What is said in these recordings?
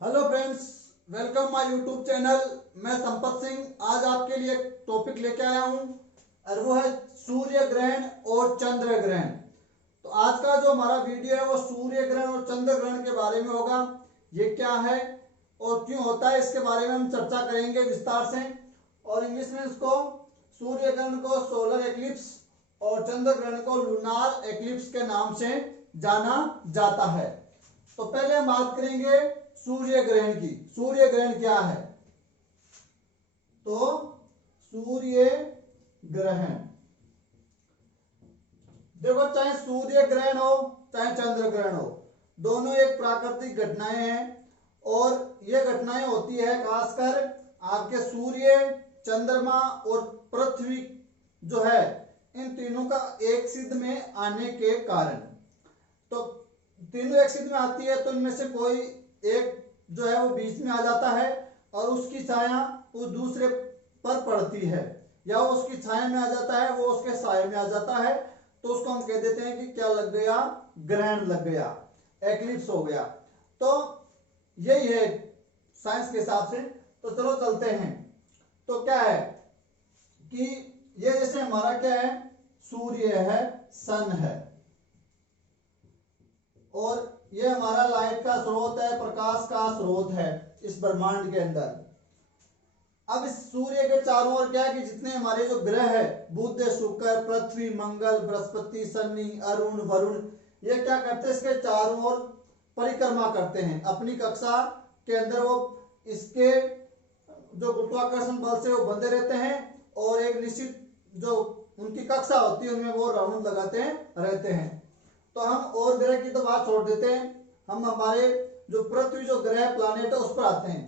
Hello friends, welcome my YouTube channel. मैं संपत सिंह आज आपके लिए एक टॉपिक लेके आया हूं और वो है सूर्य ग्रहण और चंद्र ग्रहण। तो आज का जो हमारा वीडियो है वो सूर्य ग्रहण और चंद्र ग्रहण के बारे में होगा। ये क्या है और क्यों होता है इसके बारे में हम चर्चा करेंगे विस्तार से। और इंग्लिश में इसको सूर्य ग्रहण को सोलर एक्लिप्स और चंद्र ग्रहण को लूनार एक्लिप्स के नाम से जाना जाता है। तो पहले हम बात करेंगे सूर्य ग्रहण की। सूर्य ग्रहण क्या है? तो सूर्य ग्रहण देखो, चाहे सूर्य ग्रहण हो चाहे चंद्र ग्रहण हो, दोनों एक प्राकृतिक घटनाएं हैं। और ये घटनाएं होती है खासकर आपके सूर्य, चंद्रमा और पृथ्वी जो है, इन तीनों का एक सिद्ध में आने के कारण। तो तीनों एक सिद्ध में आती है तो इनमें से कोई एक जो है वो बीच में आ जाता है और उसकी छाया उस दूसरे पर पड़ती है, या वो उसकी छाया में आ जाता है, वो उसके साये में आ जाता है। तो उसको हम कह देते हैं कि क्या लग गया? ग्रहण लग गया, एक्लिप्स हो गया। तो यही है साइंस के हिसाब से। तो चलो चलते हैं। तो क्या है कि ये जैसे हमारा क्या है, सूर्य है, सन है, और ये हमारा लाइट का स्रोत है, प्रकाश का स्रोत है इस ब्रह्मांड के अंदर। अब इस सूर्य के चारों ओर क्या है कि जितने हमारे जो ग्रह है, बुध, शुक्र, पृथ्वी, मंगल, बृहस्पति, शनि, अरुण, वरुण, ये क्या करते हैं? इसके चारों ओर परिक्रमा करते हैं अपनी कक्षा के अंदर। वो इसके जो गुरुत्वाकर्षण बल से वो बंधे रहते हैं और एक निश्चित जो उनकी कक्षा होती है उनमें वो राउंड लगाते हैं रहते हैं। तो हम और ग्रह की तो बात छोड़ देते हैं, हम हमारे जो पृथ्वी जो ग्रह प्लैनेट है उस पर आते हैं।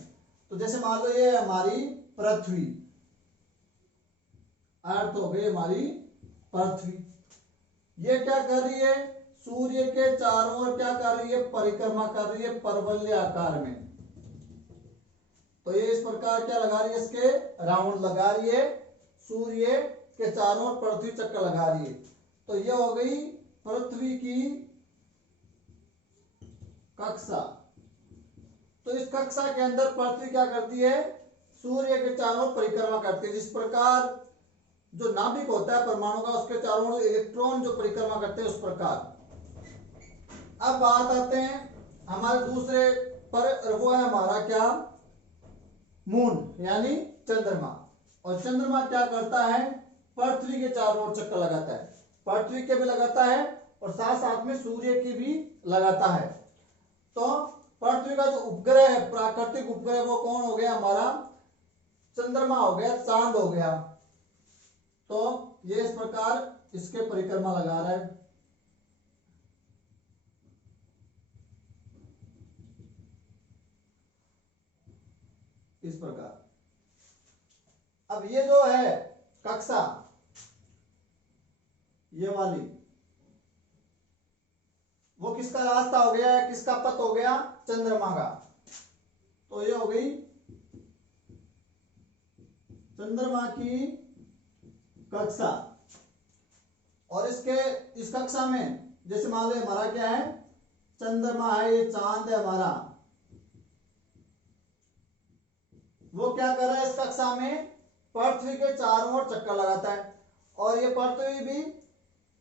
तो जैसे मान लो ये हमारी पृथ्वी, अर्थ हो गई हमारी पृथ्वी। ये क्या कर रही है? सूर्य के चारों ओर क्या कर रही है? परिक्रमा कर रही है परवलय आकार में। तो ये इस प्रकार क्या लगा रही है? इसके राउंड लगा रही है, सूर्य के चारों ओर पृथ्वी चक्कर लगा रही है। तो ये हो गई पृथ्वी की कक्षा। तो इस कक्षा के अंदर पृथ्वी क्या करती है? सूर्य के चारों ओर परिक्रमा करती है। जिस प्रकार जो नाभिक होता है परमाणु का, उसके चारों ओर इलेक्ट्रॉन जो परिक्रमा करते हैं उस प्रकार। अब बात आते हैं हमारे दूसरे पर, वो है हमारा क्या? मून यानी चंद्रमा। और चंद्रमा क्या करता है? पृथ्वी के चारों ओर चक्कर लगाता है। पृथ्वी के भी लगाता है और साथ साथ में सूर्य की भी लगाता है। तो पृथ्वी का जो उपग्रह है, प्राकृतिक उपग्रह, वो कौन हो गया? हमारा चंद्रमा हो गया, चांद हो गया। तो ये इस प्रकार इसके परिक्रमा लगा रहा है। इस प्रकार अब ये जो है कक्षा, ये वाली, वो किसका रास्ता हो गया है? किसका पथ हो गया? चंद्रमा का। तो ये हो गई चंद्रमा की कक्षा। और इसके इस कक्षा में जैसे मान लो हमारा क्या है? चंद्रमा है, ये चांद है हमारा। वो क्या कर रहा है? इस कक्षा में पृथ्वी के चारों ओर चक्कर लगाता है। और ये पृथ्वी भी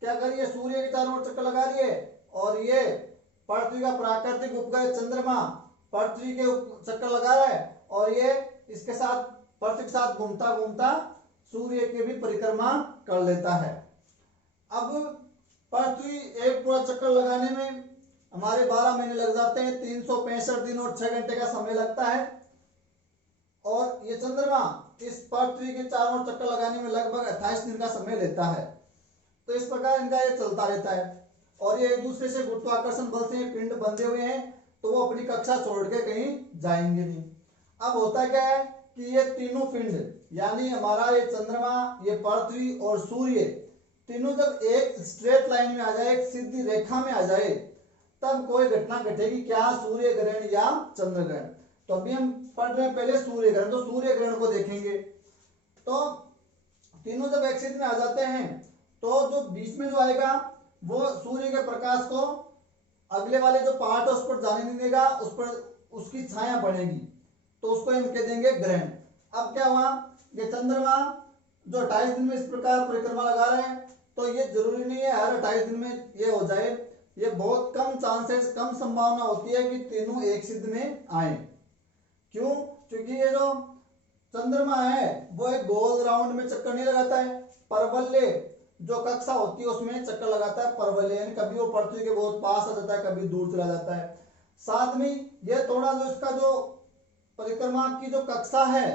क्या कर रही है? सूर्य के चारों ओर चक्कर लगा रही है। और ये पृथ्वी का प्राकृतिक उपग्रह चंद्रमा पृथ्वी के चक्कर लगा रहा है। और ये इसके साथ पृथ्वी के साथ घूमता घूमता सूर्य के भी परिक्रमा कर लेता है। अब पृथ्वी एक पूरा चक्कर लगाने में हमारे 12 महीने लग जाते हैं, 365 दिन और 6 घंटे का समय लगता है। और ये चंद्रमा इस पृथ्वी के चारों ओर चक्कर लगाने में लगभग 28 दिन का समय लेता है। तो इस प्रकार इनका ये चलता रहता है। और ये एक दूसरे से गुरुत्वाकर्षण बल से पिंड बंधे हुए हैं, तो वो अपनी कक्षा छोड़ के कहीं जाएंगे नहीं। अब होता क्या है कि ये तीनों पिंड यानी हमारा ये चंद्रमा, ये पृथ्वी और सूर्य, तीनों जब एक स्ट्रेट लाइन में आ जाए, एक सीधी रेखा में आ जाए, तब कोई घटना घटेगी। क्या? सूर्य ग्रहण या चंद्र ग्रहण। तो अभी हम पढ़ रहे हैं पहले सूर्य ग्रहण, तो सूर्य ग्रहण को देखेंगे। तो तीनों जब एक सीध में आ जाते हैं तो जो बीच में जो आएगा वो सूर्य के प्रकाश को अगले वाले जो पार्ट है उस पर जाने नहीं देगा, उस पर उसकी छाया बनेगी, तो उसको हम कह देंगे ग्रहण। अब क्या हुआ, ये चंद्रमा जो 28 दिन में इस प्रकार परिक्रमा लगा रहे हैं, तो ये जरूरी नहीं है हर 28 दिन में ये हो जाए, ये बहुत कम चांसेस, कम संभावना होती है कि तीनों एक सिद्ध में आए। क्यों? क्योंकि ये जो चंद्रमा है वो एक गोल राउंड में चक्कर नहीं लगाता है, परवलय जो कक्षा होती है उसमें चक्कर लगाता है परवलय, यानी कभी वो पृथ्वी के बहुत पास आ जाता है, कभी दूर चला जाता है। साथ में ये थोड़ा जो इसका जो परिक्रमा की जो कक्षा है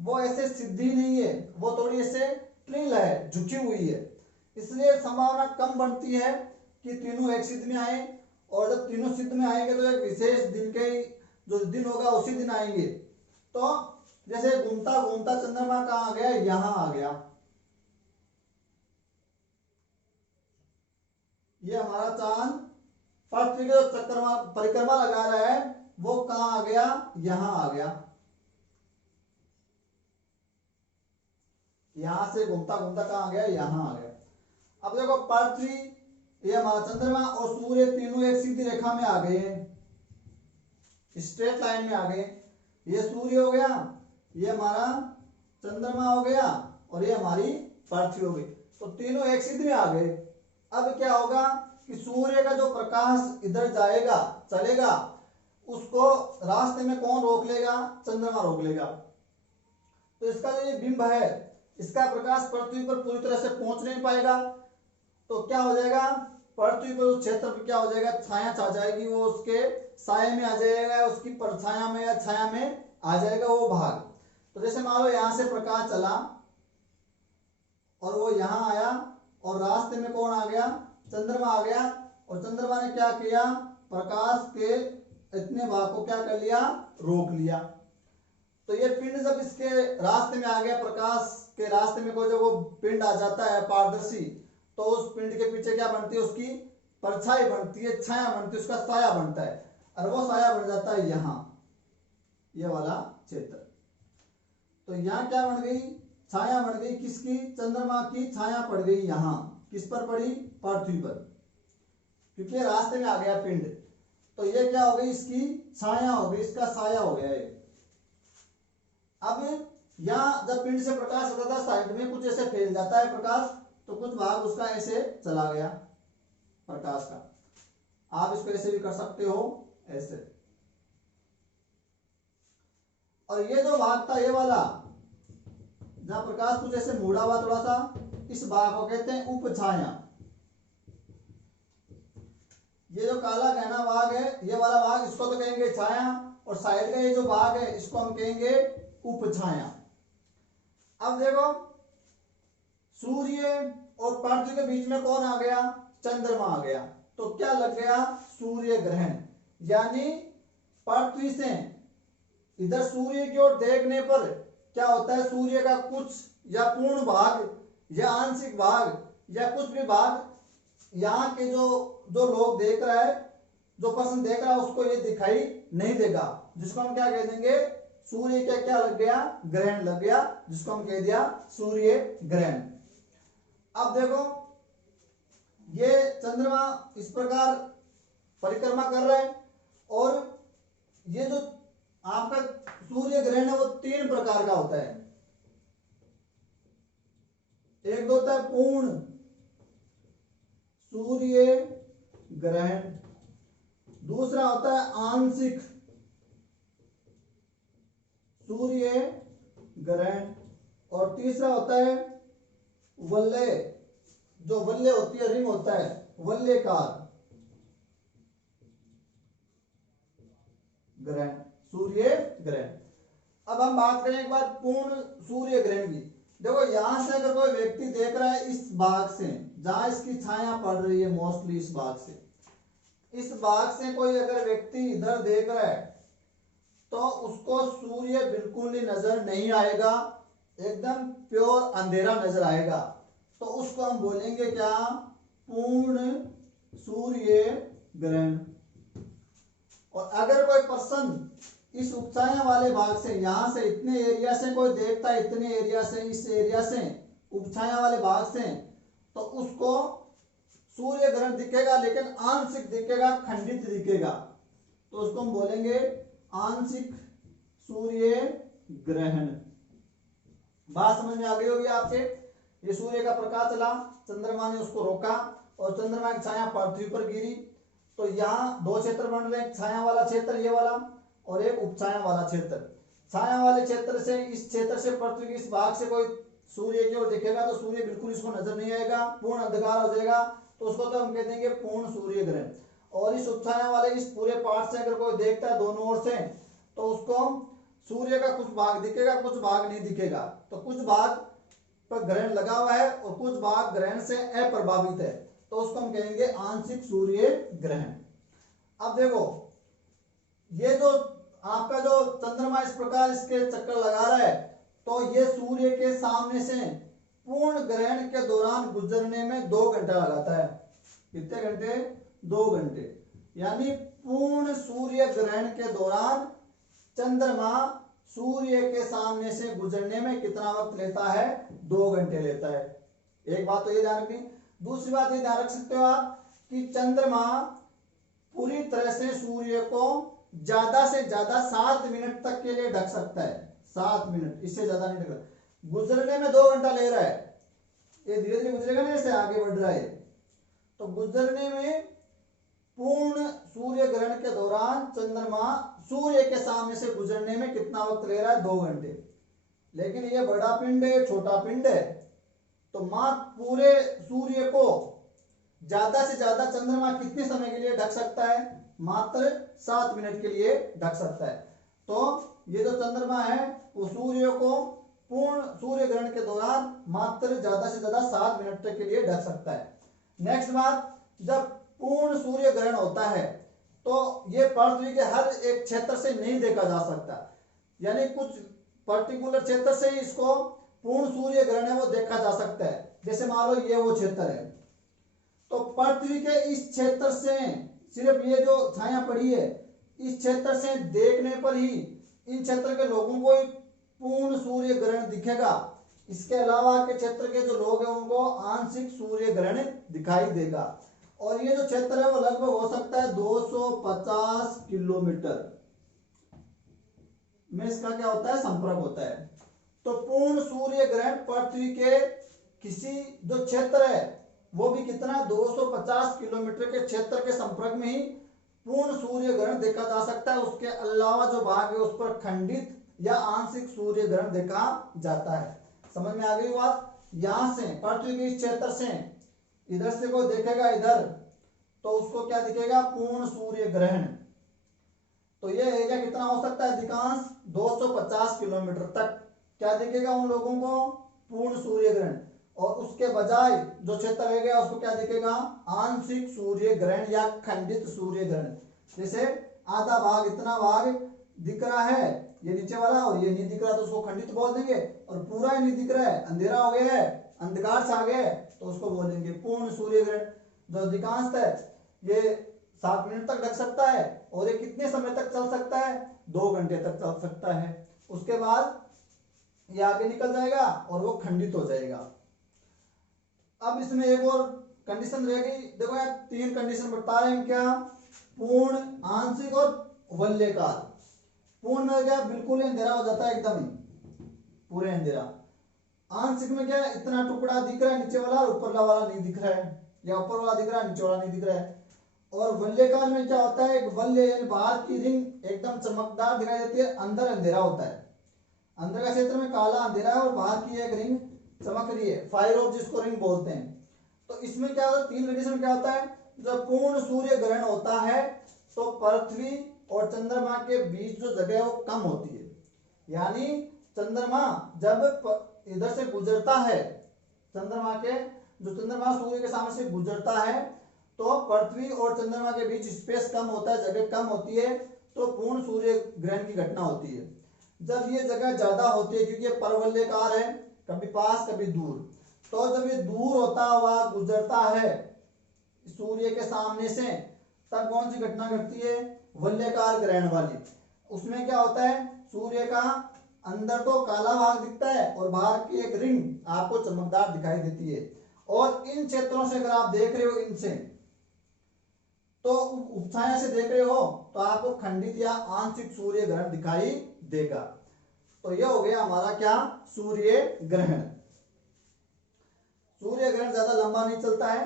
वो ऐसे सीधी नहीं है, वो थोड़ी ऐसे ट्रिल है, झुकी हुई है, इसलिए संभावना कम बनती है कि तीनों एक सिद्ध में आए। और जब तीनों सिद्ध में आएंगे तो एक विशेष दिन के जो दिन होगा उसी दिन आएंगे। तो जैसे घूमता घूमता चंद्रमा कहाँ आ गया, यहां आ गया, ये हमारा चांद पृथ्वी के चक्कर परिक्रमा लगा रहा है वो कहां आ गया, यहां आ गया, यहां से घूमता घूमता कहां आ गया, यहां आ गया। अब देखो पृथ्वी, ये हमारा चंद्रमा और सूर्य तीनों एक सीधी रेखा में आ गए हैं, स्ट्रेट लाइन में आ गए। ये सूर्य हो गया, ये हमारा चंद्रमा हो गया और ये हमारी पृथ्वी हो गई, तो तीनों एक सीध में आ गए। अब क्या होगा कि सूर्य का जो प्रकाश इधर जाएगा चलेगा, उसको रास्ते में कौन रोक लेगा, चंद्रमा रोक लेगा। तो इसका जो ये बिंब है इसका प्रकाश पृथ्वी पर पूरी तरह से पहुंच नहीं पाएगा, तो क्या हो जाएगा, पृथ्वी पर उस क्षेत्र पर क्या हो जाएगा, छाया छा जाएगी, वो उसके साये में आ जाएगा, उसकी परछाया में या छाया में आ जाएगा वो भाग। तो जैसे मान लो यहां से प्रकाश चला और वो यहां आया और रास्ते में कौन आ गया, चंद्रमा आ गया, और चंद्रमा ने क्या किया, प्रकाश के इतने भाग को क्या कर लिया, रोक लिया। तो ये पिंड जब इसके रास्ते में आ गया, प्रकाश के रास्ते में कोई जब वो पिंड आ जाता है पारदर्शी, तो उस पिंड के पीछे क्या बनती है, उसकी परछाई बनती है, छाया बनती है, उसका साया बनता है, और वो साया बन जाता है यहाँ, ये वाला क्षेत्र। तो यहाँ क्या बन गई, छाया बन गई, किसकी, चंद्रमा की छाया पड़ गई यहाँ, किस पर पड़ी, पृथ्वी पर, क्योंकि रास्ते में आ गया पिंड, तो ये क्या हो गई, इसकी छाया हो गई, इसका साया हो गया है। अब यहाँ जब पिंड से प्रकाश होता था साइड में कुछ ऐसे फैल जाता है प्रकाश, तो कुछ भाग उसका ऐसे चला गया प्रकाश का, आप इसको ऐसे भी कर सकते हो, ऐसे। और ये जो भाग था ये वाला जहां प्रकाश कुछ ऐसे मुड़ा हुआ थोड़ा सा, इस भाग को कहते हैं उपछाया। ये जो काला गहना भाग है ये वाला भाग, इसको तो कहेंगे छाया, और साइड का ये जो भाग है इसको हम कहेंगे उपछाया। अब देखो सूर्य और पृथ्वी के बीच में कौन आ गया, चंद्रमा आ गया, तो क्या लग गया, सूर्य ग्रहण। यानी पृथ्वी से इधर सूर्य की ओर देखने पर क्या होता है, सूर्य का कुछ या पूर्ण भाग या आंशिक भाग या कुछ भी भाग यहाँ के जो जो लोग देख रहा है, जो पर्सन देख रहा है उसको ये दिखाई नहीं देगा, जिसको हम क्या कह देंगे, सूर्य का क्या लग गया, ग्रहण लग गया, जिसको हम कह दिया सूर्य ग्रहण। अब देखो ये चंद्रमा इस प्रकार परिक्रमा कर रहा है, और ये जो आपका सूर्य ग्रहण है वो 3 प्रकार का होता है। एक तो होता है पूर्ण सूर्य ग्रहण, दूसरा होता है आंशिक सूर्य ग्रहण, और तीसरा होता है वलय, जो वलय होती है, रिंग होता है, वलयकार ग्रहण, सूर्य ग्रहण। अब हम बात करें एक बार पूर्ण सूर्य ग्रहण की। देखो यहां से अगर कोई व्यक्ति देख रहा है इस भाग से, जहां इसकी छाया पड़ रही है मोस्टली इस भाग से, इस भाग से कोई अगर व्यक्ति इधर देख रहा है तो उसको सूर्य बिल्कुल ही नजर नहीं आएगा, एकदम प्योर अंधेरा नजर आएगा, तो उसको हम बोलेंगे क्या, पूर्ण सूर्य ग्रहण। और अगर कोई पर्सन इस उपछाया वाले भाग से, यहां से इतने एरिया से कोई देखता है, इतने एरिया से, इस एरिया से, उपछाया वाले भाग से, तो उसको सूर्य ग्रहण दिखेगा, लेकिन आंशिक दिखेगा, खंडित दिखेगा, तो उसको हम बोलेंगे आंशिक सूर्य ग्रहण। बात समझ में आ गई होगी आपके। ये सूर्य का प्रकाश चला, चंद्रमा ने उसको रोका और चंद्रमा की छाया पृथ्वी पर गिरी। तो यहाँ दो क्षेत्र बन रहे हैं, छाया वाला क्षेत्र ये वाला और एक उपछाया वाला क्षेत्र। छाया वाले क्षेत्र से, इस क्षेत्र से पृथ्वी के इस भाग से कोई सूर्य की ओर देखेगा तो सूर्य बिल्कुल इसको नजर नहीं आएगा, पूर्ण अंधकार हो जाएगा, तो उसको तो हम कहते हैं पूर्ण सूर्य ग्रहण। और इस उपछाया वाले इस पूरे पार्ट से अगर कोई देखता है दोनों ओर से, तो उसको सूर्य का कुछ भाग दिखेगा, कुछ भाग नहीं दिखेगा। तो कुछ भाग पर ग्रहण लगा हुआ है और कुछ भाग ग्रहण से अप्रभावित है, तो उसको हम कहेंगे आंशिक सूर्य ग्रहण। अब देखो, ये जो आपका जो चंद्रमा इस प्रकार इसके चक्कर लगा रहा है, तो ये सूर्य के सामने से पूर्ण ग्रहण के दौरान गुजरने में 2 घंटा लगाता है। कितने घंटे? 2 घंटे। यानी पूर्ण सूर्य ग्रहण के दौरान चंद्रमा सूर्य के सामने से गुजरने में कितना वक्त लेता है? 2 घंटे लेता है। एक बात तो ये ध्यान रखनी। दूसरी बात ये ध्यान रख सकते हो आप कि चंद्रमा पूरी तरह से सूर्य को ज्यादा से ज्यादा 7 मिनट तक के लिए ढक सकता है। 7 मिनट, इससे ज्यादा नहीं ढक। गुजरने में 2 घंटा ले रहा है, ये धीरे धीरे गुजरेगा ना, जैसे आगे बढ़ रहा है। तो गुजरने में पूर्ण सूर्य ग्रहण के दौरान चंद्रमा सूर्य के सामने से गुजरने में कितना वक्त ले रहा है? 2 घंटे। लेकिन ये बड़ा पिंड है, छोटा पिंड है, तो मात्र पूरे सूर्य को ज्यादा से ज्यादा चंद्रमा कितने समय के लिए ढक सकता है? मात्र 7 मिनट के लिए ढक सकता है। तो ये जो चंद्रमा है वो सूर्य को पूर्ण सूर्य ग्रहण के दौरान मात्र ज्यादा से ज्यादा 7 मिनट तक के लिए ढक सकता है। नेक्स्ट बात, जब पूर्ण सूर्य ग्रहण होता है तो ये पृथ्वी के हर एक क्षेत्र से नहीं देखा जा सकता, यानी कुछ पर्टिकुलर क्षेत्र से ही इसको पूर्ण सूर्य ग्रहण है वो देखा जा सकता है। जैसे मान लो ये वो क्षेत्र है, तो पृथ्वी के इस क्षेत्र से सिर्फ ये जो छाया पड़ी है इस क्षेत्र से देखने पर ही इन क्षेत्र के लोगों को पूर्ण सूर्य ग्रहण दिखेगा। इसके अलावा के क्षेत्र के जो लोग हैं उनको आंशिक सूर्य ग्रहण दिखाई देगा। और ये जो क्षेत्र है वो लगभग हो सकता है 250 किलोमीटर में इसका क्या होता है? संपर्क होता है। तो पूर्ण सूर्य ग्रहण पृथ्वी के किसी जो क्षेत्र है वो भी कितना 250 किलोमीटर के क्षेत्र के संपर्क में ही पूर्ण सूर्य ग्रहण देखा जा सकता है। उसके अलावा जो भाग है उस पर खंडित या आंशिक सूर्य ग्रहण देखा जाता है। समझ में आ गई बात? यहां से पृथ्वी के इस क्षेत्र से इधर से कोई देखेगा इधर, तो उसको क्या दिखेगा? पूर्ण सूर्य ग्रहण। तो ये एरिया कितना हो सकता है? अधिकांश 250 किलोमीटर तक क्या दिखेगा उन लोगों को? पूर्ण सूर्य ग्रहण। और उसके बजाय जो क्षेत्र रह गया उसको क्या दिखेगा? आंशिक सूर्य ग्रहण या खंडित सूर्य ग्रहण। जैसे आधा भाग, इतना भाग दिख रहा है ये नीचे वाला और ये नहीं दिख रहा तो उसको खंडित बोल देंगे, और पूरा ही नहीं दिख रहा है, अंधेरा हो गया है, अंधकार छा गया है, तो उसको बोलेंगे पूर्ण सूर्य ग्रहण। जो अधिकांश है ये 7 मिनट तक ढक सकता है और ये कितने समय तक चल सकता है? 2 घंटे तक चल सकता है। उसके बाद ये आगे निकल जाएगा और वो खंडित हो जाएगा। अब इसमें एक और कंडीशन रह गई। देखो यार 3 कंडीशन बता रहे हैं क्या? पूर्ण, आंशिक और वलयाकार। पूर्ण में क्या? बिल्कुल अंधेरा हो जाता है, एकदम ही पूरे अंधेरा। आंशिक में क्या? इतना टुकड़ा दिख रहा है नीचे वाला, ऊपर वाला नहीं दिख रहा है, या ऊपर वाला दिख रहा है नीचे वाला नहीं दिख रहा है। और वलयाकार में क्या होता है? एक वलय यानी बाहर की रिंग एकदम चमकदार दिखाई देती है, अंदर अंधेरा होता है। अंदर का क्षेत्र में काला अंधेरा है और बाहर की एक रिंग चमक रही है, फायर ऑफ जिसको रिंग बोलते हैं। तो इसमें क्या होता है? 3 कंडीशन क्या होता है? जब पूर्ण सूर्य ग्रहण होता है तो पृथ्वी और चंद्रमा के बीच जो जगह है वो कम होती है। यानी चंद्रमा जब इधर से गुजरता है, चंद्रमा सूर्य के सामने से गुजरता है तो पृथ्वी और चंद्रमा के बीच स्पेस कम होता है, जगह कम होती है, तो पूर्ण सूर्य ग्रहण की घटना होती है। जब ये जगह ज्यादा होती है क्योंकि ये परवलयाकार है, कभी पास कभी दूर, तो जब ये दूर होता हुआ गुजरता है सूर्य के सामने से, तब कौन सी घटना घटती है? वलयाकार ग्रहण वाली। उसमें क्या होता है? सूर्य का अंदर तो काला भाग दिखता है और बाहर की एक रिंग आपको चमकदार दिखाई देती है। और इन क्षेत्रों से अगर आप देख रहे हो, इनसे तो उपछाया से देख रहे हो तो आपको खंडित या आंशिक सूर्य ग्रहण दिखाई देगा। तो यह हो गया हमारा क्या, सूर्य ग्रहण। सूर्य ग्रहण ज्यादा लंबा नहीं चलता है,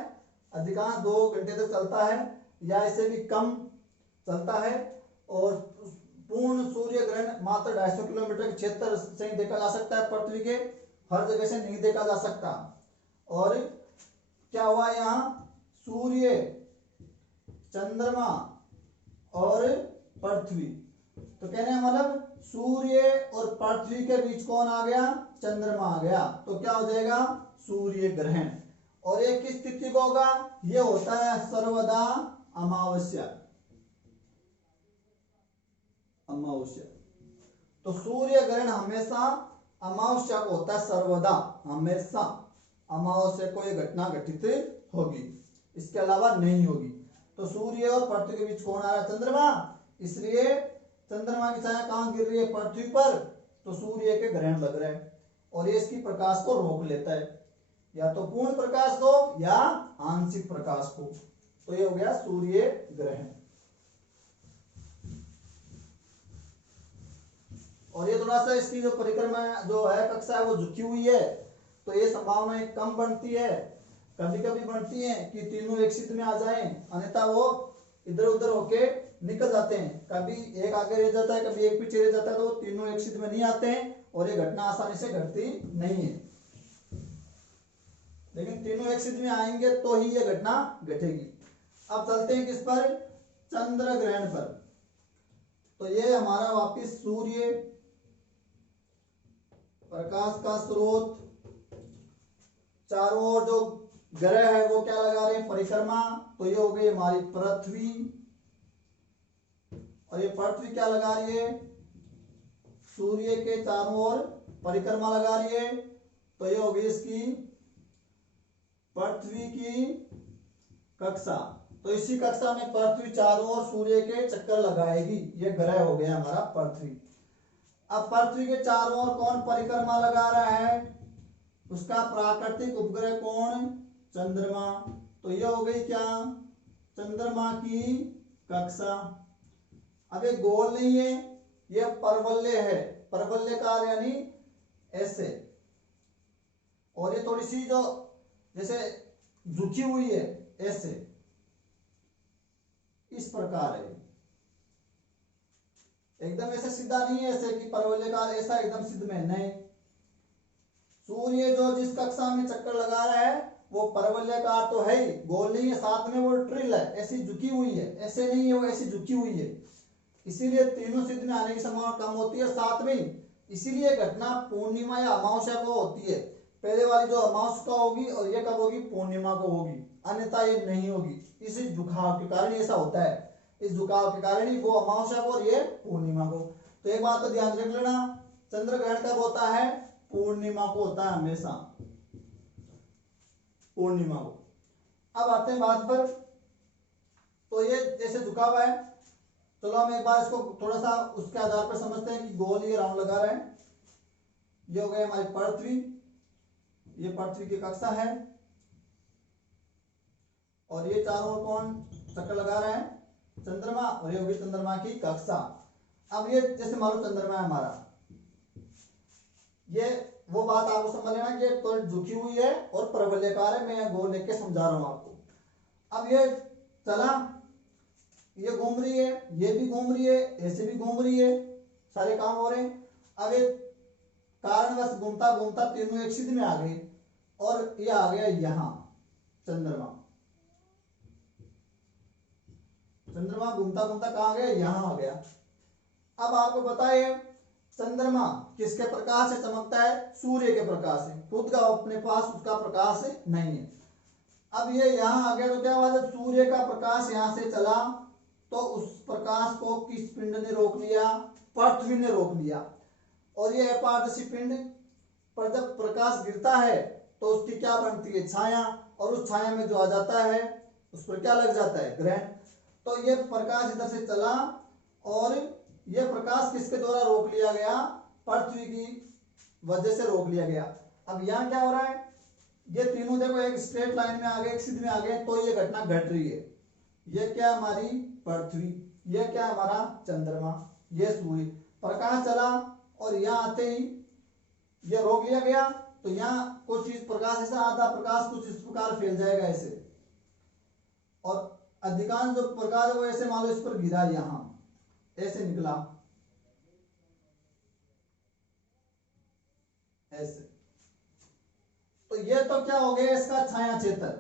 अधिकांश 2 घंटे तक चलता है या इससे भी कम चलता है। और पूर्ण सूर्य ग्रहण मात्र 250 किलोमीटर के क्षेत्र से ही देखा जा सकता है, पृथ्वी के हर जगह से नहीं देखा जा सकता। और क्या हुआ यहाँ, सूर्य, चंद्रमा और पृथ्वी, तो कहने का मतलब सूर्य और पृथ्वी के बीच कौन आ गया, चंद्रमा आ गया, तो क्या हो जाएगा, सूर्य ग्रहण। और ये किस तिथि को होगा, ये होता है सर्वदा अमावस्या, अमावस्या। तो सूर्य ग्रहण हमेशा अमावस्या को होता है, सर्वदा, हमेशा अमावस्या को ये घटना घटित होगी, इसके अलावा नहीं होगी। तो सूर्य और पृथ्वी के बीच कौन आ रहा है, चंद्रमा, इसलिए चंद्रमा की छाया कहां गिर रही है, पृथ्वी पर, तो सूर्य के ग्रहण लग रहा है और ये इसकी प्रकाश को रोक लेता है, या तो पूर्ण प्रकाश को या आंशिक प्रकाश को। तो ये हो गया सूर्य ग्रहण। और ये थोड़ा सा इसकी जो परिक्रमा जो है कक्षा है वो झुकी हुई है, तो ये संभावना कम बनती है, कभी कभी बनती है कि तीनों एक सिद्ध में आ जाएं, अन्यथा वो इधर उधर होके निकल जाते हैं, कभी एक आगे रह जाता है, कभी एक पीछे रह जाता है, तो वो तीनों एक सिद्ध में नहीं आते हैं और ये घटना आसानी से घटती नहीं है। लेकिन तीनों एक सिद्ध में आएंगे तो ही ये घटना घटेगी। अब चलते हैं किस पर, चंद्र ग्रहण पर। तो ये हमारा वापिस सूर्य, प्रकाश का स्रोत, चारों ओर जो ग्रह है वो क्या लगा रहे हैं, परिक्रमा, तो ये हो गई हमारी पृथ्वी, और ये पृथ्वी क्या लगा रही है, सूर्य के चारों ओर परिक्रमा लगा रही है, तो ये हो गई इसकी पृथ्वी की कक्षा। तो इसी कक्षा में पृथ्वी चारों ओर सूर्य के चक्कर लगाएगी, ये ग्रह हो गया हमारा पृथ्वी। अब पृथ्वी के चारों ओर कौन परिक्रमा लगा रहा है, उसका प्राकृतिक उपग्रह कौन, चंद्रमा, तो ये हो गई क्या, चंद्रमा की कक्षा। अब ये गोल नहीं है, ये परवलय है, परवलयकार यानी ऐसे, और ये थोड़ी सी जो जैसे झुकी हुई है ऐसे, इस प्रकार है, एकदम ऐसे सीधा नहीं है ऐसे कि परवलयकार ऐसा एकदम सिद्ध में नहीं। सूर्य जो जिस कक्षा में चक्कर लगा रहा है वो परवलयकार तो है ही, गोल नहीं है, साथ में वो ट्रिल है, ऐसी झुकी हुई है, ऐसे नहीं है वो, ऐसी झुकी हुई है, इसीलिए तीनों सिद्ध में आने की संभावना कम होती है साथ में। इसीलिए घटना पूर्णिमा या अमावस्या को होती है, पहले वाली जो अमावस्या होगी और ये कब होगी, पूर्णिमा को होगी, अन्यथा ये नहीं होगी। इसी झुकाव के कारण ऐसा होता है, इस झुकाव के कारण ही वो अमावस्या को और ये पूर्णिमा को। तो एक बात तो ध्यान रख लेना, चंद्र ग्रहण कब होता है, पूर्णिमा को होता है, हमेशा पूर्णिमा को। अब आते हैं बात पर, तो ये जैसे झुका हुआ है, चलो हम एक बार इसको थोड़ा सा उसके आधार पर समझते हैं कि गोल ये राउंड लगा रहे हैं। ये हो गई हमारी पृथ्वी, ये पृथ्वी की कक्षा है, और ये चारों ओर कौन चक्कर लगा रहा है, चंद्रमा, और ये होगी चंद्रमा की कक्षा। अब ये जैसे मान लो चंद्रमा है हमारा, ये वो बात आपको समझ लेना कि तो झुकी हुई है और परवलयकार है, मैं गोल लेके समझा रहा हूं आपको। अब ये चला, ये घूम रही है, ये भी घूम रही है, ऐसे भी घूम रही है, सारे काम हो रहे हैं। अब ये कारणवश घूमता घूमता तीनों एक सिद्ध में आ गए और ये आ गया यहाँ चंद्रमा, चंद्रमा घूमता घूमता कहाँ गया, यहाँ आ गया। अब आपको बताइए चंद्रमा किसके प्रकाश से चमकता है, सूर्य के प्रकाश से, खुद का अपने पास उसका प्रकाश नहीं है। अब ये यहाँ आ गया तो क्या हुआ, जब सूर्य का प्रकाश यहाँ से चला तो उस प्रकाश को किस पिंड ने रोक लिया, पृथ्वी ने रोक लिया। और ये अपारदर्शी पिंड पर जब प्रकाश गिरता है तो उसकी क्या बनती है, छाया, और उस छाया में जो आ जाता है उस पर क्या लग जाता है, ग्रहण। तो ये प्रकाश इधर से चला और ये प्रकाश किसके द्वारा रोक लिया गया, पृथ्वी की वजह से रोक लिया गया। अब यहाँ क्या हो रहा है, ये तीनों देखो एक स्ट्रेट लाइन में आ गए, एक सीध में आ गए, तो ये घटना घट रही है। ये क्या हमारी पृथ्वी, ये क्या हमारा चंद्रमा, ये सूर्य। प्रकाश चला और यहाँ आते ही ये रोक लिया गया, तो यहाँ कुछ इस प्रकाश ऐसा आधा प्रकाश कुछ इस प्रकार फैल जाएगा ऐसे, और अधिकांश जो प्रकाश है वो ऐसे मान लो इस पर गिरा, यहाँ ऐसे निकला ऐसे। तो ये तो क्या हो गया इसका छाया क्षेत्र,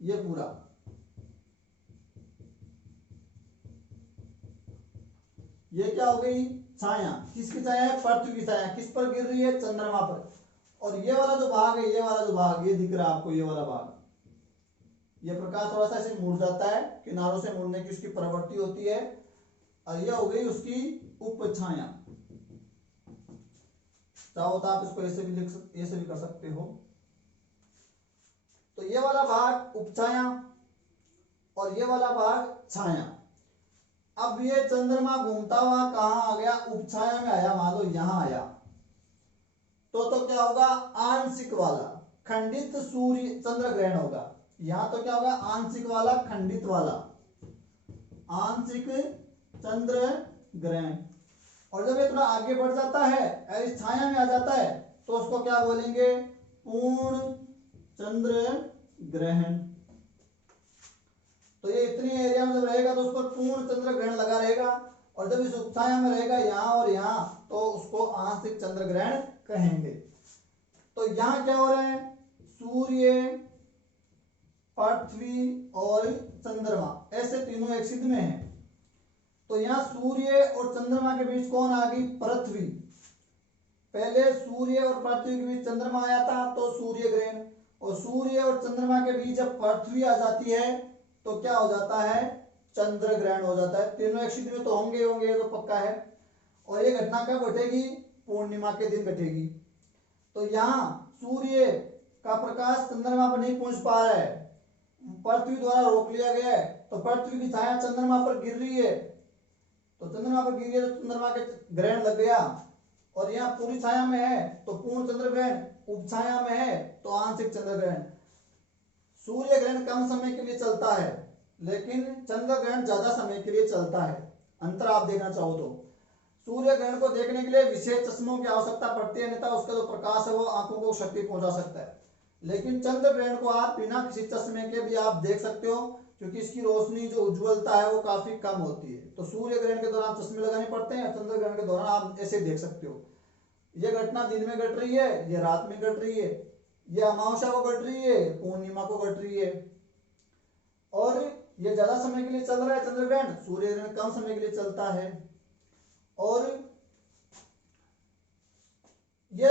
ये पूरा। ये क्या हो गई छाया, किसकी छाया है, पृथ्वी की छाया। किस पर गिर रही है, चंद्रमा पर। और ये वाला जो भाग है, ये वाला जो भाग ये दिख रहा है आपको, ये वाला भाग, ये प्रकाश थोड़ा सा ऐसे मुड़ जाता है, किनारों से मुड़ने की उसकी प्रवृत्ति होती है, और यह हो गई उसकी उपछाया। चाहो तो आप इसको ऐसे भी लिख सकते, ऐसे भी कर सकते हो। तो ये वाला भाग उपछाया और ये वाला भाग छाया। अब ये चंद्रमा घूमता हुआ कहां आ गया, उपछाया में आया, मान लो यहां आया, तो क्या होगा, आंशिक वाला खंडित सूर्य चंद्र ग्रहण होगा। यहां तो क्या होगा, आंशिक वाला खंडित वाला, आंशिक चंद्र ग्रहण। और जब ये थोड़ा आगे बढ़ जाता है और इस छाया में आ जाता है, तो उसको क्या बोलेंगे, पूर्ण चंद्र ग्रहण। तो ये इतनी एरिया में जब रहेगा तो उस पर पूर्ण चंद्र ग्रहण लगा रहेगा, और जब इस उपछाया में रहेगा यहाँ और यहाँ, तो उसको आंशिक चंद्र ग्रहण कहेंगे। तो यहाँ क्या हो रहा है, सूर्य, पृथ्वी और चंद्रमा ऐसे तीनों एक सिद्ध में है। तो यहाँ सूर्य और चंद्रमा के बीच कौन आ गई, पृथ्वी। पहले सूर्य और पृथ्वी के बीच चंद्रमा आया था तो सूर्य ग्रहण, और सूर्य और चंद्रमा के बीच जब पृथ्वी आ जाती है तो क्या हो जाता है, चंद्र ग्रहण हो जाता है। तीनों एक सिद्ध में तो होंगे होंगे, ये तो पक्का है। और ये घटना कब घटेगी, पूर्णिमा के दिन घटेगी। तो यहाँ सूर्य का प्रकाश चंद्रमा पर नहीं पहुंच पा रहा है, पृथ्वी द्वारा रोक लिया गया है, तो पृथ्वी की छाया चंद्रमा पर गिर रही है, तो चंद्रमा पर गिर रही है तो चंद्रमा के ग्रहण लग गया। और यहाँ पूरी छाया में है तो पूर्ण चंद्र ग्रहण, उपछाया में है तो आंशिक चंद्र ग्रहण। सूर्य ग्रहण कम समय के लिए चलता है, लेकिन चंद्र ग्रहण ज्यादा समय के लिए चलता है। अंतर आप देखना चाहो तो सूर्य ग्रहण को देखने के लिए विशेष चश्मों की आवश्यकता पड़ती है, अन्यथा उसका जो प्रकाश है वो आंखों को क्षति पहुंचा सकता है। लेकिन चंद्र ग्रहण को आप बिना किसी चश्मे के भी आप देख सकते हो, क्योंकि इसकी रोशनी जो उज्ज्वलता है वो काफी कम होती है। तो सूर्य ग्रहण के दौरान चश्मे लगाने पड़ते हैं, चंद्र ग्रहण के दौरान आप ऐसे देख सकते हो। ये घटना दिन में घट रही है, ये रात में घट रही है, ये अमावस्या को घट रही है, पूर्णिमा को घट रही है। और ये ज्यादा समय के लिए चल रहा है चंद्र ग्रहण, सूर्य ग्रहण कम समय के लिए चलता है। और ये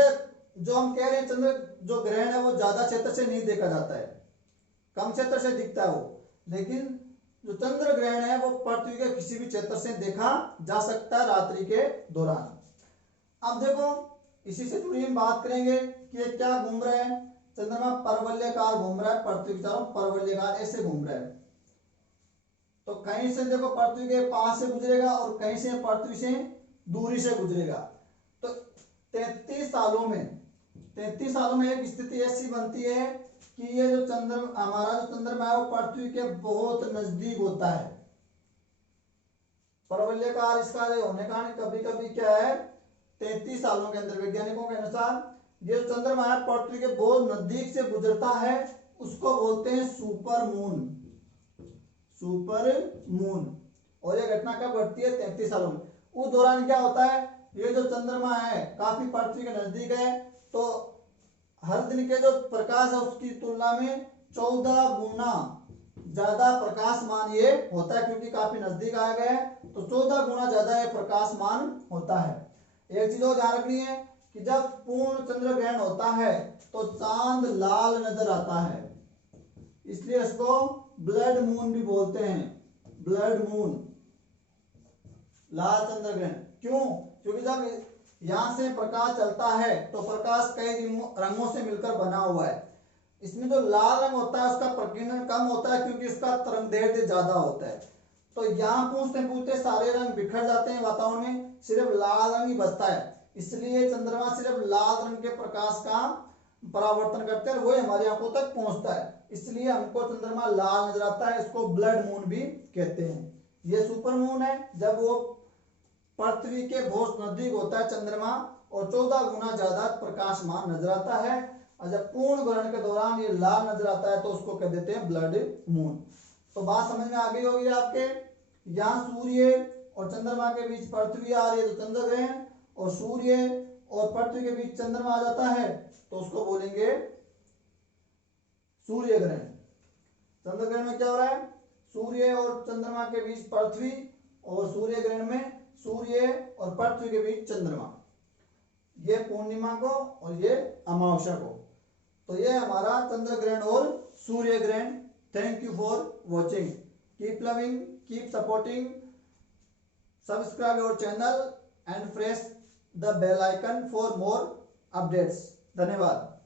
जो हम कह रहे हैं चंद्र जो ग्रहण है वो ज्यादा क्षेत्र से नहीं देखा जाता है, कम क्षेत्र से दिखता है वो। लेकिन जो चंद्र ग्रहण है वो पृथ्वी के किसी भी क्षेत्र से देखा जा सकता है रात्रि के दौरान। अब देखो इसी से जुड़ी हम बात करेंगे कि ये क्या घूम रहा है, चंद्रमा परवलयकार घूम रहा है, पृथ्वी की तरफ परवलयकार ऐसे घूम रहा है। तो कहीं से देखो पृथ्वी के पास से गुजरेगा और कहीं से पृथ्वी से दूरी से गुजरेगा। तो 33 सालों में एक स्थिति ऐसी बनती है कि ये जो हमारा जो चंद्रमा है वो पृथ्वी के बहुत नजदीक होता है। परवलयकार इसका होने का कभी कभी क्या है, 33 सालों के अंदर वैज्ञानिकों के अनुसार ये चंद्रमा है पृथ्वी के बहुत नजदीक से गुजरता है, उसको बोलते हैं सुपर मून। और ये घटना कब घटती है, 33 सालों में। उस दौरान क्या होता है, ये जो चंद्रमा है काफी पृथ्वी के नजदीक है, तो हर दिन के जो प्रकाश है उसकी तुलना में 14 गुना ज्यादा प्रकाशमान ये होता है, क्योंकि काफी नजदीक आ गया है तो 14 गुना ज्यादा ये प्रकाशमान होता है। एक चीज और ध्यान रखनी है कि जब पूर्ण चंद्र ग्रहण होता है तो चांद लाल नजर आता है, इसलिए इसको ब्लड मून भी बोलते हैं, ब्लड मून, लाल चंद्र ग्रहण। क्यों, क्योंकि जब यहां से प्रकाश चलता है तो प्रकाश कई रंगों से मिलकर बना हुआ है। इसमें जो लाल रंग होता है उसका प्रकीर्णन कम होता है, क्योंकि इसका तरंगदैर्घ्य ज्यादा होता है। तो यहाँ पूछते सारे रंग बिखर जाते हैं वातावरण में, सिर्फ लाल रंग ही बचता है। इसलिए चंद्रमा सिर्फ लाल रंग के प्रकाश का परावर्तन करते हैं, वही हमारी आंखों तक पहुंचता है, इसलिए हमको चंद्रमा लाल नजर आता है, इसको ब्लड मून भी कहते हैं। ये सुपर मून है जब वो पृथ्वी के बहुत नजदीक होता है चंद्रमा, और 14 गुना ज्यादा प्रकाशमान नजर आता है, और जब पूर्ण ग्रहण के दौरान ये लाल नजर आता है तो उसको कह देते हैं ब्लड मून। तो बात समझ में आ गई होगी आपके। यहाँ सूर्य और चंद्रमा के बीच पृथ्वी आ रही है तो चंद्र ग्रहण, और सूर्य और पृथ्वी के बीच चंद्रमा आ जाता है तो उसको बोलेंगे सूर्य ग्रहण। चंद्र ग्रहण में क्या हो रहा है, सूर्य और चंद्रमा के बीच पृथ्वी, और सूर्य ग्रहण में सूर्य और पृथ्वी के बीच चंद्रमा, ये पूर्णिमा को और ये अमावस्या को। तो ये हमारा चंद्र ग्रहण और सूर्य ग्रहण। Thank you for watching, keep loving, keep supporting, subscribe our channel and press the bell icon for more updates। धन्यवाद।